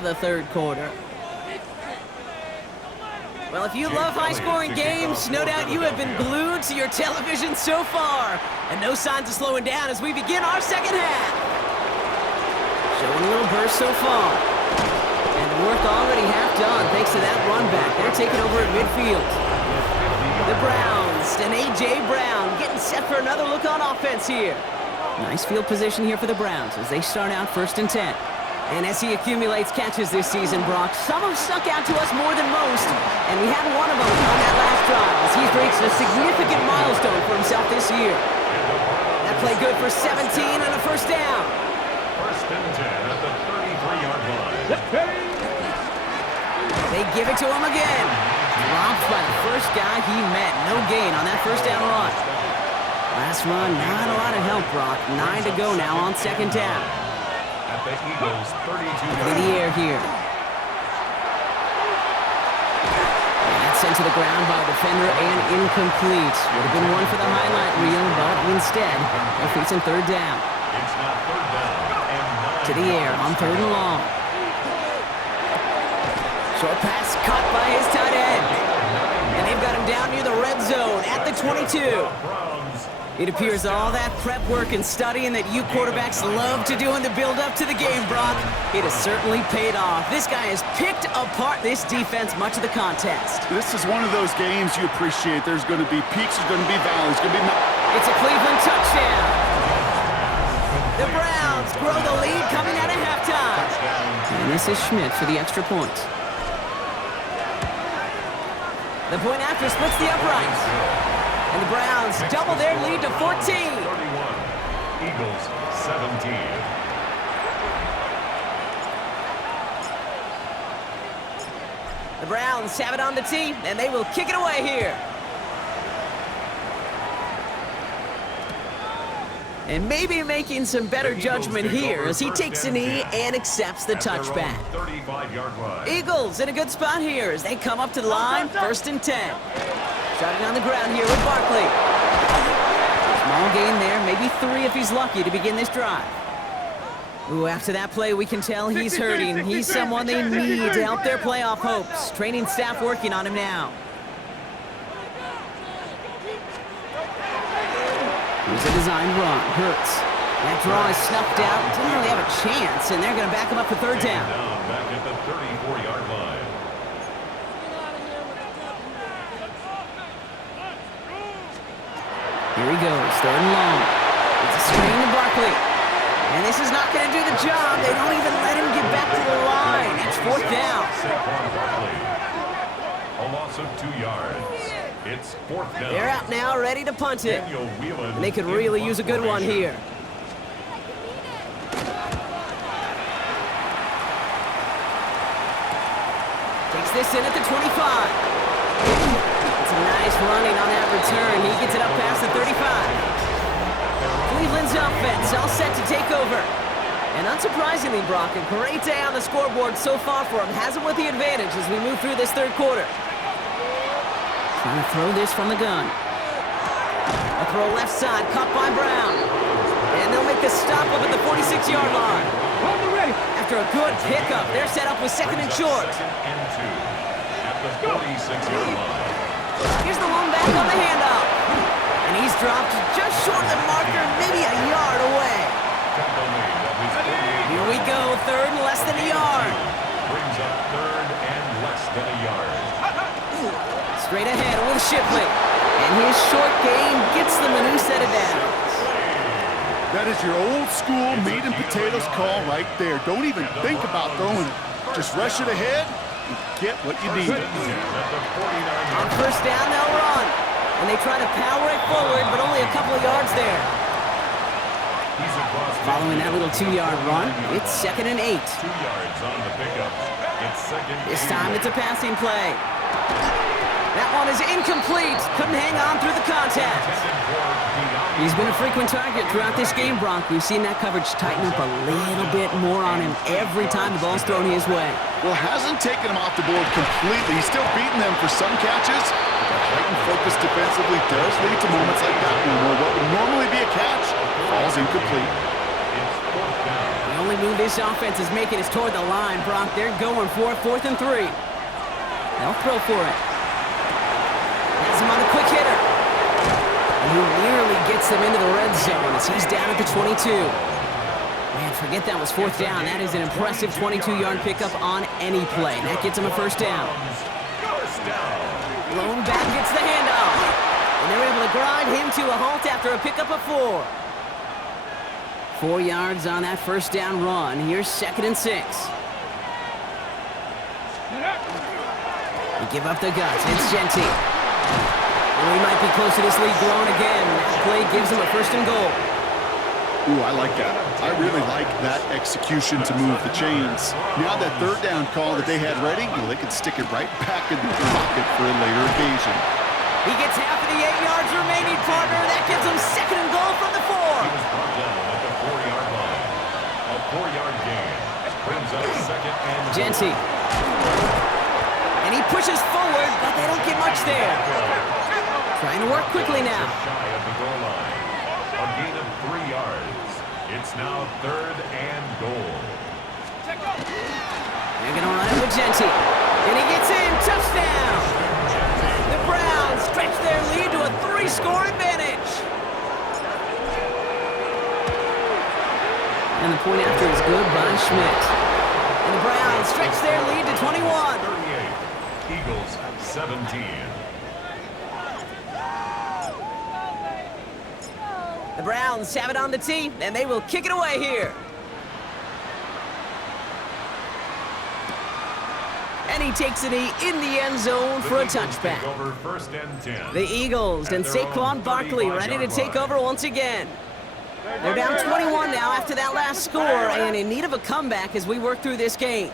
The third quarter. Well, if you love high-scoring games, no doubt you have been glued to your television so far. And no signs of slowing down as we begin our second half. Showing a little burst so far. And the work already half done thanks to that run back. They're taking over at midfield. The Browns and A.J. Brown getting set for another look on offense here. Nice field position here for the Browns as they start out 1st and 10. And as he accumulates catches this season, Brock, some have stuck out to us more than most, and we had one of them on that last drive as he's reached a significant milestone for himself this year. That play good for 17 and a first down. 1st and 10 at the 33-yard line. They give it to him again. Dropped by the first guy he met. No gain on that first down run. Last run, not a lot of help, Brock. 9 to go now on 2nd down. At the Eagles' 32-yard In the air here. That's sent to the ground by a defender and incomplete. Would have been one for the highlight reel, but instead, they're facing 3rd down. It's now 3rd down and 9. To the air on 3rd and long. Short pass caught by his tight end. And they've got him down near the red zone at the 22. It appears all that prep work and studying that you quarterbacks love to do in the build-up to the game, Brock, it has certainly paid off. This guy has picked apart this defense much of the contest. This is one of those games you appreciate. There's going to be peaks, there's going to be valleys, going to be... It's a Cleveland touchdown. The Browns grow the lead coming out of halftime. And this is Schmidt for the extra point. The point after splits the uprights. And the Browns double their lead to 14. 31. Eagles 17. The Browns have it on the tee, and they will kick it away here. And maybe making some better judgment here as he takes a knee and accepts the touchback. 35-yard line. Eagles in a good spot here as they come up to the line, 1st and 10. Shotting on the ground here with Barkley. Small gain there, maybe 3 if he's lucky to begin this drive. Ooh, after that play, we can tell he's hurting. He's someone they need to help their playoff hopes. Training staff working on him now. Here's a designed run. Hurts. That draw is snuffed out. Didn't really have a chance, and they're going to back him up for 3rd down. Back at the 34-yard line. Here he goes, 3rd and long. It's a screen to Barkley. And this is not going to do the job. They don't even let him get back to the line. It's 4th down. A loss of 2 yards. It's 4th down. They're out now, ready to punt it. And they could really use a good one here. Takes this in at the 25. Nice running on that return. He gets it up past the 35. Cleveland's offense all set to take over. And unsurprisingly, Brock, a great day on the scoreboard so far for him. Has him with the advantage as we move through this 3rd quarter. Trying to throw this from the gun. A throw left side, caught by Brown. And they'll make the stop up at the 46-yard line. After a good pickup, they're set up with 2nd and short. 2nd and 2 at the 46-yard line. Here's the one back on the handoff. And he's dropped just short of the marker, maybe a yard away. Here we go, 3rd and less than a yard. Brings up 3rd and less than a yard. Straight ahead with Shipley. And his short game gets them a new set of downs. That is your old school meat and potatoes call right there. Don't even think about throwing it. Just rush it ahead. Get what you need. On 1st down, they'll run. And they try to power it forward, but only a couple of yards there. Following that little 2-yard run, it's 2nd and 8. 2 yards on the pickup. It's 2nd. This time it's a passing play. That one is incomplete. Couldn't hang on through the contact. He's been a frequent target throughout this game, Brock. We've seen that coverage tighten up a little bit more on him every time the ball's thrown his way. Well, hasn't taken him off the board completely. He's still beating them for some catches. But heightened focus defensively does lead to moments like that one where what would normally be a catch falls incomplete. It's 4th down. The only move this offense is making is toward the line, Brock. They're going for it, 4th and 3. They'll throw for it. Has him on a quick hitter. And he nearly gets them into the red zone as he's down at the 22. Man, forget that was 4th down. That is an impressive 22-yard pickup on any play. That gets him a 1st down. Lone back gets the handoff. And they're able to grind him to a halt after a pickup of 4. 4 yards on that 1st down run. Here's 2nd and 6. They give up the guts. It's Genty. And we might be close to this lead growing again. That play gives him a 1st and goal. Ooh, I like that. I really like that execution to move the chains. Now that 3rd down call that they had ready, they can stick it right back in the pocket for a later occasion. He gets half of the 8 yards remaining, partner. That gives him 2nd and goal from the 4. He was brought down at the 4-yard line. A 4-yard gain brings up 2nd and goal. Genty. And he pushes forward, but they don't get much there. Trying to work quickly now. Shy of the goal line. A gain of 3 yards. It's now 3rd and goal. They're going to run it with Genty. And he gets in. Touchdown. The Browns stretch their lead to a 3-score advantage. And the point after is good by Schmidt. And the Browns stretch their lead to 21. 38. Eagles 17. The Browns have it on the tee, and they will kick it away here. And he takes it in the end zone for a touchback. Over 1st and 10. The Eagles and Saquon Barkley ready to take over once again. They're down 21 now after that last score and in need of a comeback as we work through this game.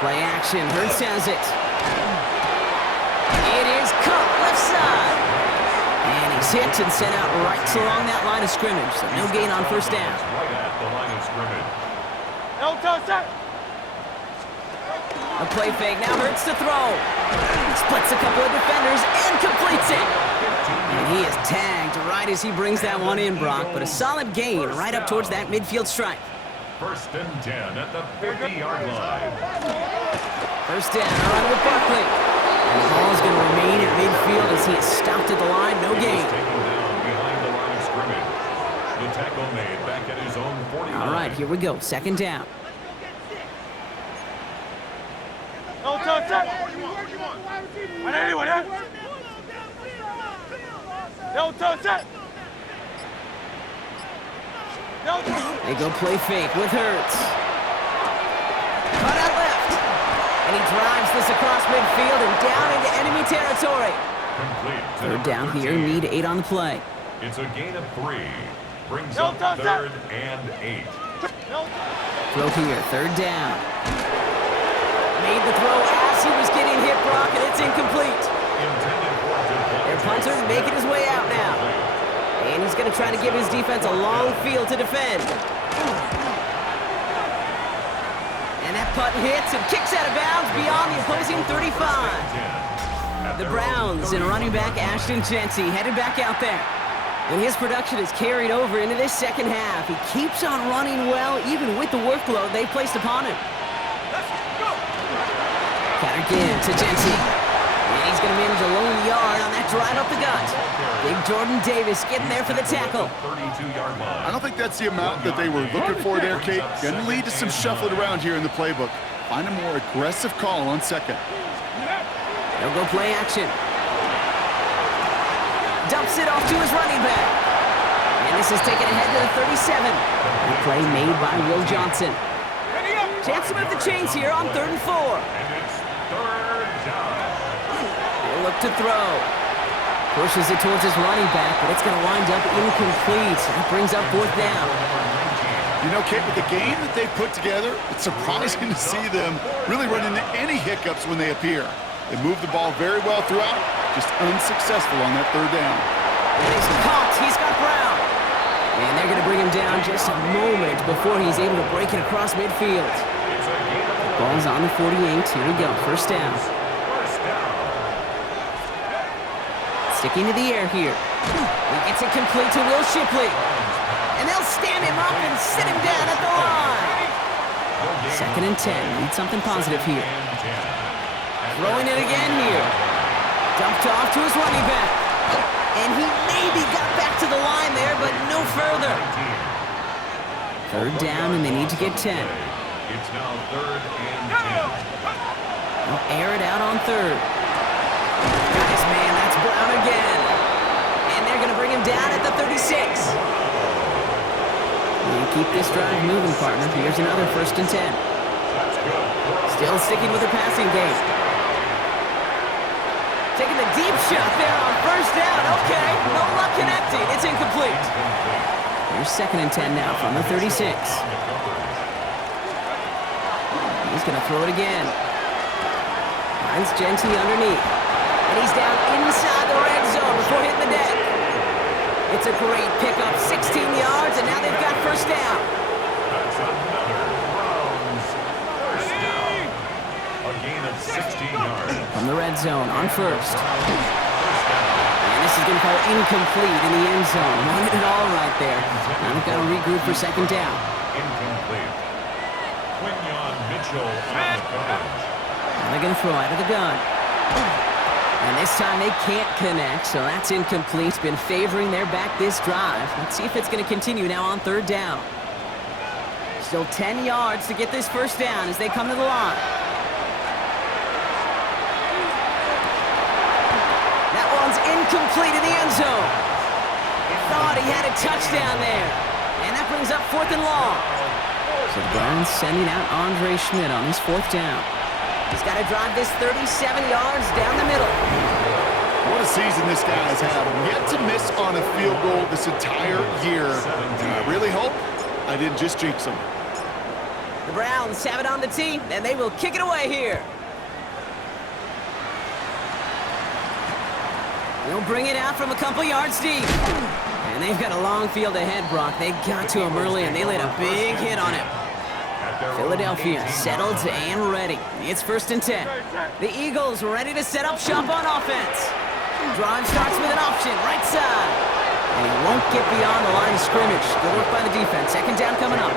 Play action. Hurts has it. It is cut left side. And he's hit and sent out right along that line of scrimmage. So no gain on 1st down. Right at the line of scrimmage. A play fake. Now Hurts to throw. Splits a couple of defenders and completes it. And he is tagged right as he brings that one in, Brock. But a solid gain right up towards that midfield strike. 1st and 10 at the 50-yard line. 1st down, run with Barkley. And the ball is going to remain at midfield as he is stopped at the line. No gain. Taken down behind the line of scrimmage. The tackle made back at his own 49. All right, here we go. 2nd down. They go play fake with Hurts. Cut out left. And he drives this across midfield and down into enemy territory. Complete. 3rd down here, need 8 on the play. It's a gain of 3. Brings up 3rd and 8. Throw here, 3rd down. Made the throw as he was getting hit, Brock, and it's incomplete. Their punter making his way out now. And he's going to try to give his defense a long field to defend. And that punt hits and kicks out of bounds beyond the opposing 35. The Browns and running back Ashton Genty headed back out there. And his production is carried over into this 2nd half. He keeps on running well, even with the workload they placed upon him. Cut again to Genty. And he's going to manage a lone yard on that drive up the gut. Big Jordan Davis getting there for the tackle. 32-yard line. I don't think that's the amount that they were looking for there, Kate. Going to lead to some shuffling around here in the playbook. Find a more aggressive call on 2nd. They'll go play action. Dumps it off to his running back. And this is taken ahead to the 37. A play made by Will Johnson. Chance to move the chains here on 3rd and 4. And it's 3rd down. They'll look to throw. Pushes it towards his running back, but it's going to wind up incomplete. That brings up 4th down. You know, Kate, with the game that they've put together, it's surprising to see them really run into any hiccups when they appear. They move the ball very well throughout, just unsuccessful on that 3rd down. And he's caught. He's got Brown. And they're going to bring him down just a moment before he's able to break it across midfield. Ball's on the 48. Here we go. 1st down. Sticking to the air here. He gets it complete to Will Shipley. And they'll stand him up and sit him down at the line. 2nd and 10. Need something positive here. Throwing it again here. Dumped off to his running back. And he maybe got back to the line there, but no further. 3rd down, and they need to get 10. It's now 3rd and 10. They'll air it out on 3rd. Guys, man, that's Brown again. And they're going to bring him down at the 36. You keep this drive moving, partner. Here's another 1st and 10. Still sticking with the passing game. Taking the deep shot there on 1st down. Okay, no luck connecting. It's incomplete. Here's 2nd and 10 now from the 36. He's going to throw it again. Finds Genty underneath. And he's down inside the red zone before hitting the deck. It's a great pickup, 16 yards, and now they've got 1st down. That's another Browns 1st down. A gain of 16 yards. From the red zone on 1st. And this is going to fall incomplete in the end zone. Wanted it all right there. Now they've got to regroup for 2nd down. Incomplete. Quinyon Mitchell on the coverage. Now they're going to throw out of the gun. And this time they can't connect, so that's incomplete. It's been favoring their back this drive. Let's see if it's going to continue now on 3rd down. Still 10 yards to get this 1st down as they come to the line. That one's incomplete in the end zone. Thought he had a touchdown there. And that brings up 4th and long. So the Browns sending out Andre Schmidt on his 4th down. He's got to drive this 37 yards down the middle. What a season this guy has had. Yet to miss on a field goal this entire year. And I really hope I didn't just jinx him. The Browns have it on the tee, and they will kick it away here. They'll bring it out from a couple yards deep. And they've got a long field ahead, Brock. They got to him early, and they laid a big hit on him. Philadelphia settled and ready. It's 1st and 10. The Eagles ready to set up shop on offense. Drive starts with an option, right side. And he won't get beyond the line of scrimmage. Good work by the defense. 2nd down coming up.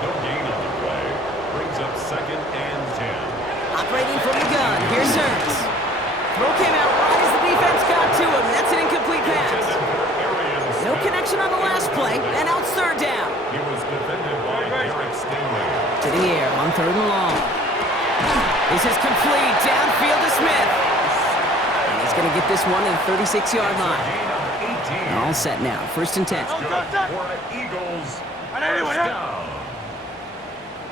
No gain on the play. Brings up 2nd and 10. Operating from the gun. Here's Hurts. Throw came out right as the defense got to him. That's an incomplete pass. No connection on the last play, and now it's 3rd down. He was defended by Eric Stingley. To the air on 3rd and long. This is complete. Downfield to Smith. And he's going to get this one to the 36-yard line. All set now. 1st and 10. For the Eagles. 1st down.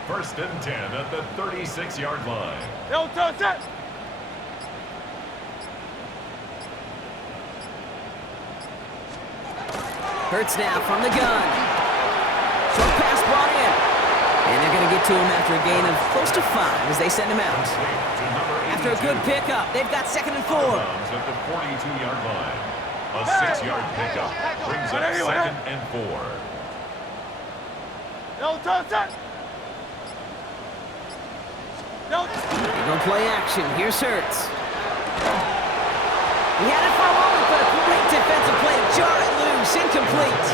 1st and 10 at the 36-yard line. Hurts now from the gun. Short pass brought in. And they're going to get to him after a gain of close to 5 as they send him out. After a good pickup, they've got 2nd and 4. At the 42-yard line. A 6-yard pickup brings up 2nd and 4. They go play action. Here's Hurts. He had it for a moment, but a great defensive play to jar it loose. Incomplete.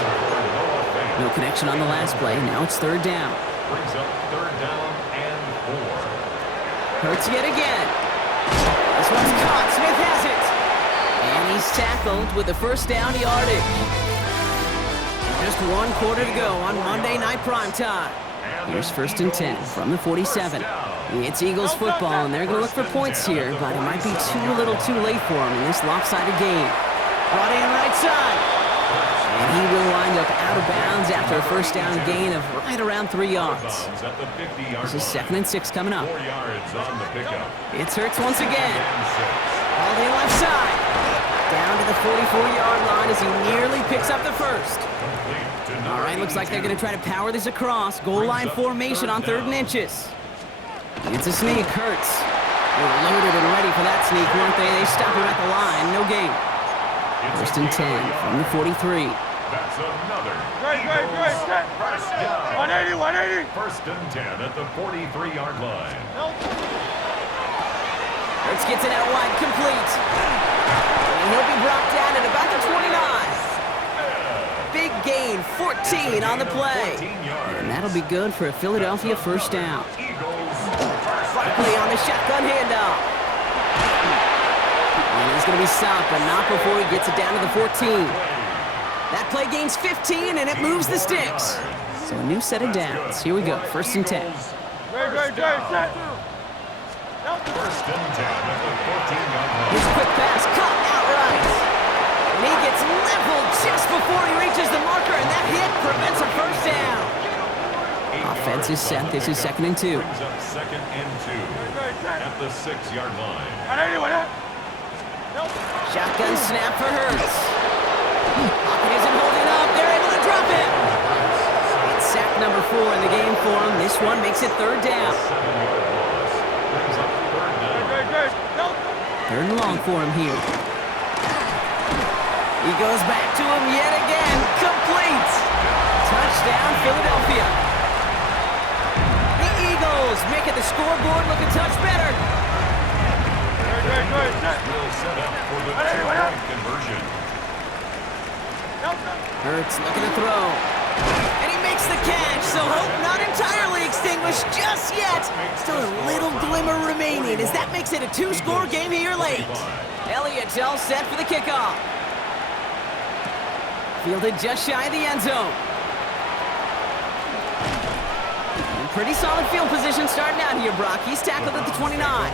No connection on the last play. Now it's 3rd down. Brings up 3rd down and 4. Hurts yet again. This one's caught. Smith has it. And he's tackled with the 1st down yardage. Just 1 quarter to go on Monday Night Primetime. Here's 1st and 10 from the 47. It's Eagles football, and they're going to look for points here, but it might be too little too late for them in this lopsided game. Brought in right side. And he will wind up out of bounds after a 1st down gain of right around 3 yards. This is 2nd and 6 coming up. 4 yards on the pickup. It's Hurts once again. Called in left side. Down to the 44-yard line as he nearly picks up the 1st. All right, looks like they're going to try to power this across. Goal line formation on 3rd and inches. It's a sneak. Hurts. They were loaded and ready for that sneak, weren't they? They stop him at the line. No gain. 1st and 10 from the 43. That's another Eagles 1st down. 180. 1st and 10 at the 43-yard line. Hurts gets it out wide, complete. And he'll be brought down at about the 29. Big gain, 14 on the play. And that'll be good for a Philadelphia first down. Barkley on the shotgun handoff. And he's going to be stopped, but not before he gets it down to the 14. That play gains 15, and it moves the sticks. So a new set of downs. Here we go, 1st and 10. First and 10 at the 14-yard line. His quick pass caught outright. And he gets leveled just before he reaches the marker, and that hit prevents a first down. Offense is set. This is 2nd and 2. Brings up 2nd and 2 at the 6-yard line. Shotgun snap for Hurts. Pocket isn't holding up. They're able to drop him. It's sack number 4 in the game for him. This one makes it 3rd down. 7-yard loss. Brings up 3rd down. 3rd and long for him here. He goes back to him yet again. Complete. Touchdown, Philadelphia. The Eagles making the scoreboard look a touch better. Will set up for the 2-point conversion. Hurts looking to throw. And he makes the catch, so hope not entirely extinguished just yet. Still a little glimmer remaining as that makes it a 2-score game here late. Elliott's all set for the kickoff. Fielded just shy of the end zone. And pretty solid field position starting out here, Brock. He's tackled at the 29.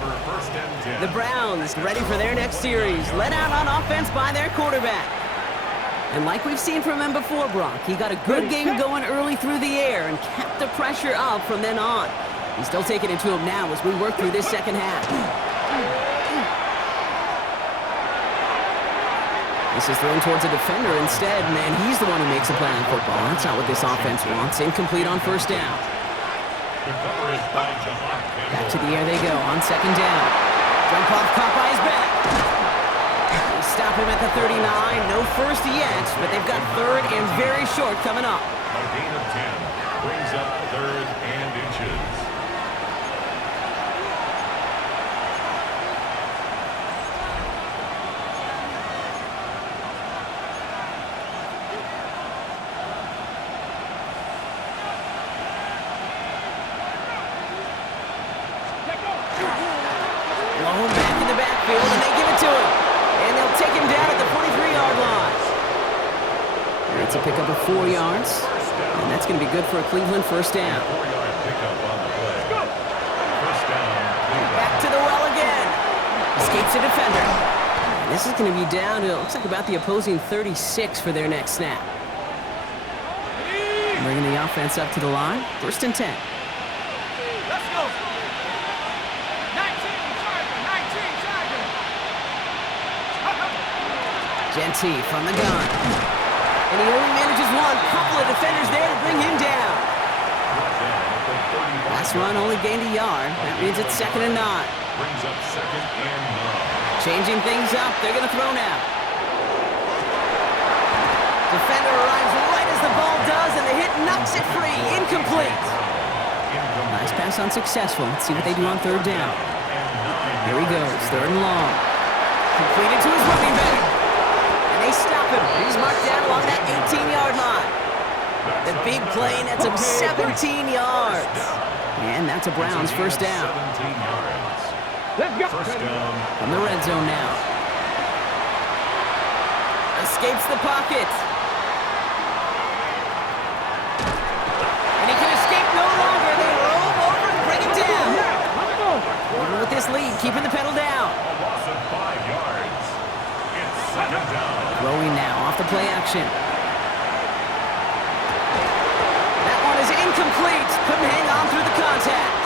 The Browns ready for their next series. Led out on offense by their quarterback. And like we've seen from him before, Brock, he got a good game going early through the air and kept the pressure up from then on. He's still taking it to him now as we work through this second half. This is thrown towards a defender instead, and he's the one who makes a play on football. That's not what this offense wants. Incomplete on 1st down. Back to the air they go on 2nd down. Jump off caught by his back. They stop him at the 39. No first yet, but they've got 3rd and very short coming up. A gain of 10 brings up 3rd and inches. Blown back in the backfield, and they give it to him. And they'll take him down at the 43-yard line. It's a pickup of 4 yards. And that's going to be good for a Cleveland first down. 4-yard pickup on the play. First down. Back to the well again. Escapes a defender. And this is going to be down to, it looks like about the opposing 36 for their next snap. Bringing the offense up to the line. 1st and 10. Let's go. 19 Tiger. Genty from the gun. And he only manages one. Couple of defenders there to bring him down. Last run only gained a yard. That means it's 2nd and 9. Brings up 2nd and 9. Changing things up. They're going to throw now. Defender arrives right as the ball does, and the hit knocks it free. Incomplete. Nice pass unsuccessful. Let's see what they do on 3rd down. Here he goes. 3rd and long. Completed to his running back. And they stop him. He's marked down along that 18-yard line. The big play nets him 17 yards. And that's a Browns first down. 17 yards. Let's go. First down. From the red zone now. Escapes the pocket. And he can escape no longer. They roll over and bring him down. Even with this lead, keeping the pedal down. A loss of 5 yards. It's 2nd down. Throwing now off the play action. That one is incomplete. Couldn't hang on through the contact.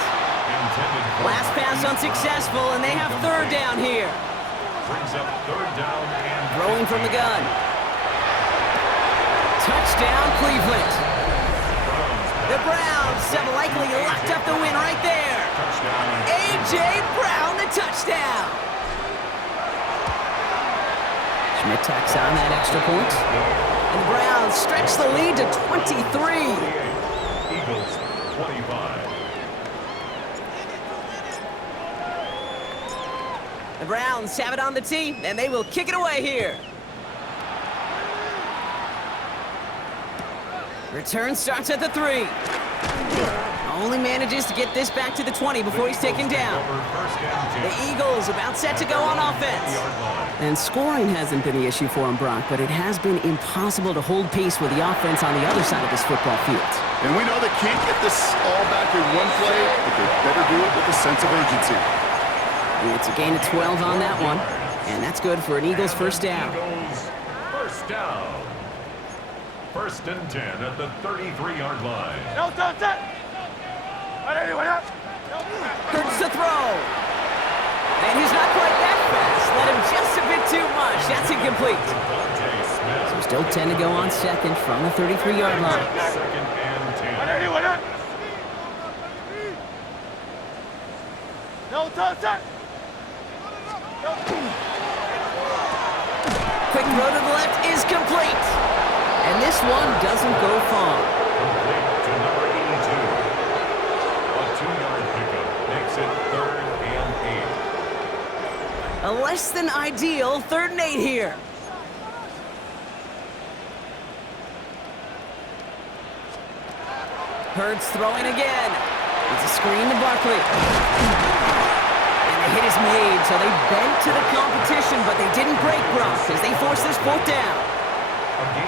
Last pass unsuccessful, and they have 3rd down here. Brings up 3rd down and Throwing from the gun. Touchdown, Cleveland. The Browns have likely locked up the win right there. touchdown. A.J. Brown, the touchdown. Schmidt tacks on that extra point. And the Browns stretch the lead to 23. Eagles 25. The Browns have it on the tee, and they will kick it away here. Return starts at the 3. Only manages to get this back to the 20 before he's taken down. The Eagles about set to go on offense. And scoring hasn't been the issue for him, Brock, but it has been impossible to hold pace with the offense on the other side of this football field. And we know they can't get this all back in one play, but they better do it with a sense of urgency. It's a gain of 12 on that one, and that's good for an Eagles first down. Eagles first down. First and 10 at the 33-yard line. No touch it. Hurts the throw. And he's not quite that fast. Let him just a bit too much. That's incomplete. So still 10 to go on second from the 33-yard line. Second and 10. No touch it. Quick throw to the left is complete. And this one doesn't go far. Complete to number 82. A 2-yard pickup makes it 3rd and 8. A less than ideal 3rd and 8 here. Hurts throwing again. It's a screen to Barkley. And the hit is made, so they bent to the competition, but they didn't break Brock as they force this 4th down.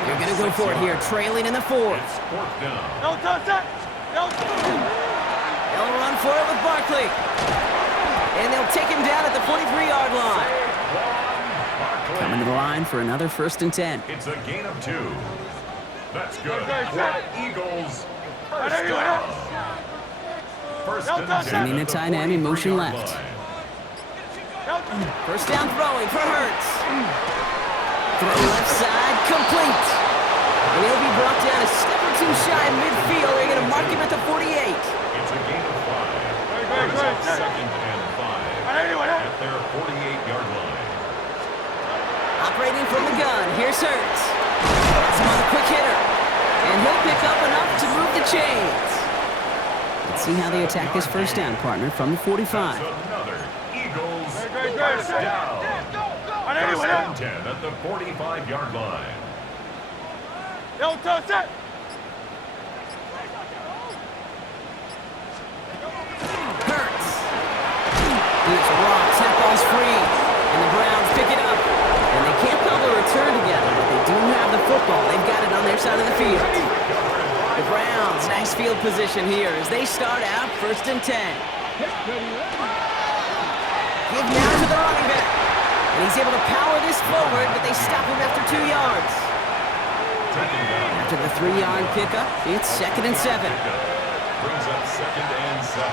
They're going to go for it here, trailing in the 4th. It's 4th down. No touch it. No. They'll run for it with Barkley. And they'll take him down at the 43-yard line. Coming to the line for another 1st and 10. It's a gain of 2. That's good for Eagles. First down. First and 10. Sending the tight end in motion left. First down throwing for Hurts. Throw left side, complete. And he'll be brought down a step or 2 shy of midfield. They're going to mark him at the 48. It's a gain of 5. Brings up second and 5 at their 48-yard line. Operating from the gun, here's Hurts. That's him on the quick hitter. And he'll pick up enough to move the chains. Let's see how they attack this first down, partner, from the 45. That's another Eagles first down. First and 10 at the 45-yard line. No touch it. Hurts. He's rocks. That ball's free. And the Browns pick it up. And they can't call the return together, but they do have the football. They've got it on their side of the field. The Browns, nice field position here as they start out 1st and 10. Give now to the running back. And he's able to power this forward, but they stop him after 2 yards. After the 3-yard pickup, it's 2nd and 7. Brings up 2nd and 7.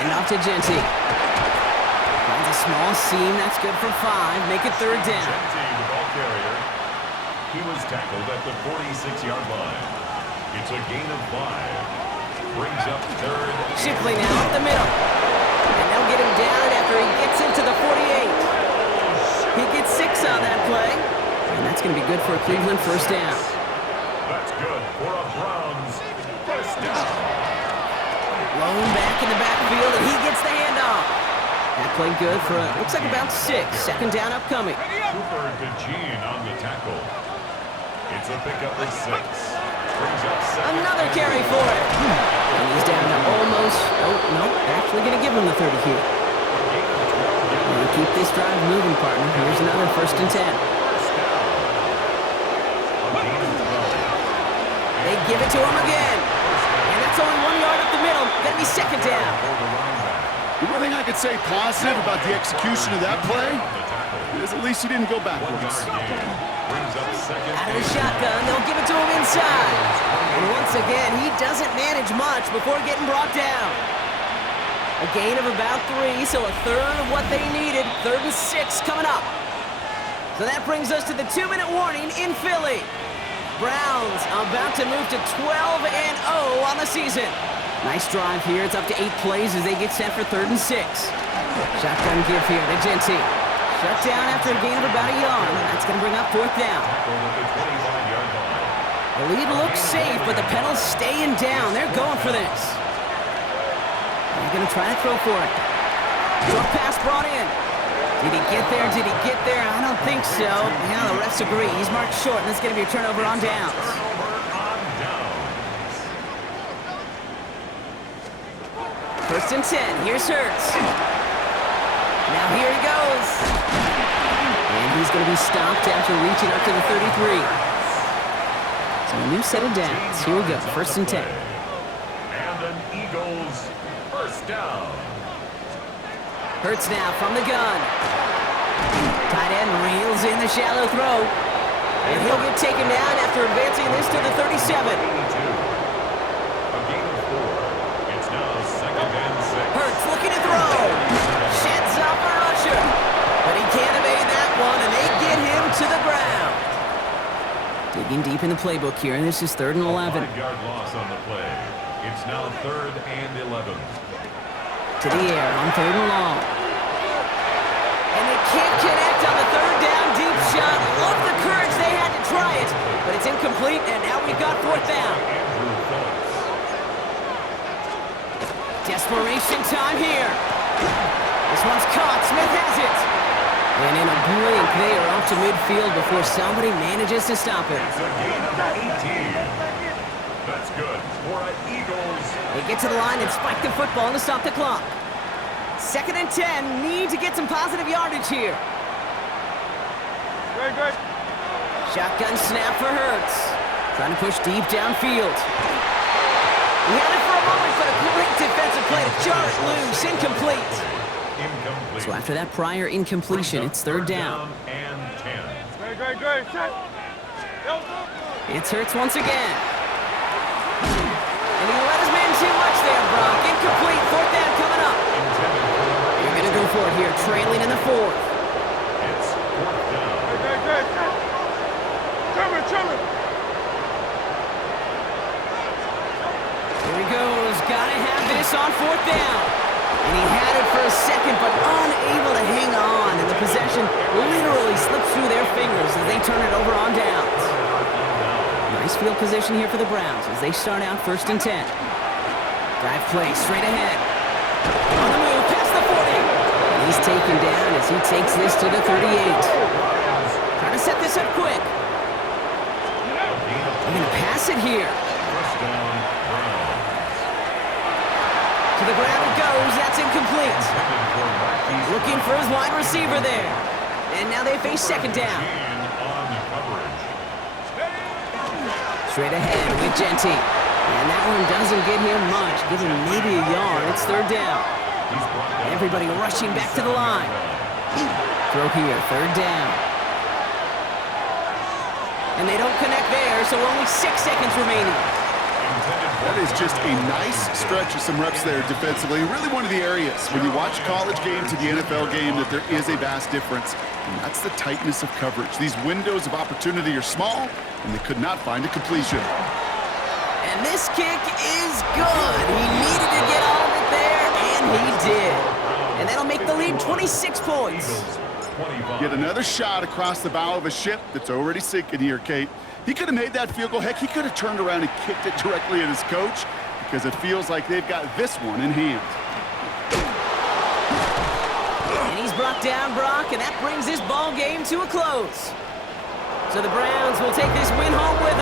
And off to Genty. Finds a small seam, that's good for 5. Make it 3rd down. Genty, the ball carrier. He was tackled at the 46-yard line. It's a gain of 5. Brings up 3rd. Shipley now up the middle. And they'll get him down after he gets into the 48. He gets 6 on that play. And that's going to be good for a Cleveland first down. That's good for a Browns first down. Lone back in the backfield, and he gets the handoff. That play good for, looks like about 6. 2nd down upcoming. Cooper DeJean on the tackle. It's a pickup of 6. Brings up 2nd. Another carry for it. And he's down to almost, oh, no, actually going to give him the 30 here. And keep this drive moving, partner. Here's another 1st and 10. They give it to him again. And that's only 1 yard up the middle. Gonna be 2nd down. The one thing I could say positive about the execution of that play is at least he didn't go backwards. Out of the shotgun, they'll give it to him inside. And once again, he doesn't manage much before getting brought down. A gain of about 3, so a 3rd of what they needed. 3rd and 6 coming up. So that brings us to the 2-minute warning in Philly. Browns about to move to 12-0 on the season. Nice drive here. It's up to 8 plays as they get set for 3rd and 6. Shotgun give here to Genty. Shut down after a gain of about a yard. That's going to bring up 4th down. The lead looks safe, but the pedals staying down. They're going for this. They're going to try to throw for it. Short pass brought in. Did he get there? Did he get there? I don't think so. Yeah, the refs agree. He's marked short, and it's going to be a turnover on downs. First and 10. Here's Hurts. Now here he goes. And he's going to be stopped after reaching up to the 33. So a new set of downs. Here we go. First and 10. And an Eagles first down. Hurts now from the gun. Tight end reels in the shallow throw. And he'll get taken down after advancing this to the 37. A gain of 4. It's now second and 6. Hurts looking to throw. Sheds off a rusher. But he can't evade that one, and they get him to the ground. Digging deep in the playbook here, and this is 3rd and 11. 5-yard loss on the play. It's now 3rd and 11. To the air on 3rd and long. And they can't connect on the 3rd down deep shot. Love the courage they had to try it, but it's incomplete, and now we've got 4th down. Desperation time here. This one's caught. Smith has it. And in a blink, they are off to midfield before somebody manages to stop it. It's a gain of 18. That's good for an Eagles. They get to the line and spike the football to stop the clock. 2nd and 10. Need to get some positive yardage here. Great, great. Shotgun snap for Hurts. Trying to push deep downfield. He had it for a moment, but a great defensive play to jar it loose. Incomplete. Incomplete. So after that prior incompletion, it's 3rd down. And 10. Great, great, great. Set. It's Hurts once again. And he let his man too much there, Brock. Incomplete. 4th down coming up. They're going to go for it here, trailing in the 4th. It's 4th down. Great, great, great. Set. Trevor, Trevor. Here he goes. Gotta have this on 4th down. And he had it for a second, but unable to hang on. And the possession literally slips through their fingers as they turn it over on downs. Nice field position here for the Browns as they start out 1st and 10. Drive play straight ahead. On the move, past the 40. And he's taken down as he takes this to the 38. Trying to set this up quick. They're going to pass it here. First down, Browns. To the ground it goes. That's incomplete. Looking for his wide receiver there. And now they face 2nd down. On the coverage. Straight ahead with Genty. And that one doesn't get him much. Give him maybe a yard. It's 3rd down. Everybody rushing back to the line. Throw here, 3rd down. And they don't connect there, so only 6 seconds remaining. That is just a nice stretch of some reps there defensively. Really one of the areas when you watch college game to the NFL game that there is a vast difference. And that's the tightness of coverage. These windows of opportunity are small, and they could not find a completion. And this kick is good. He needed to get all of it there, and he did. And that'll make the lead 26 points. Yet another shot across the bow of a ship that's already sinking here, Kate. He could have made that field goal. Heck, he could have turned around and kicked it directly at his coach because it feels like they've got this one in hand. And he's brought down, Brock, and that brings this ball game to a close. So the Browns will take this win home with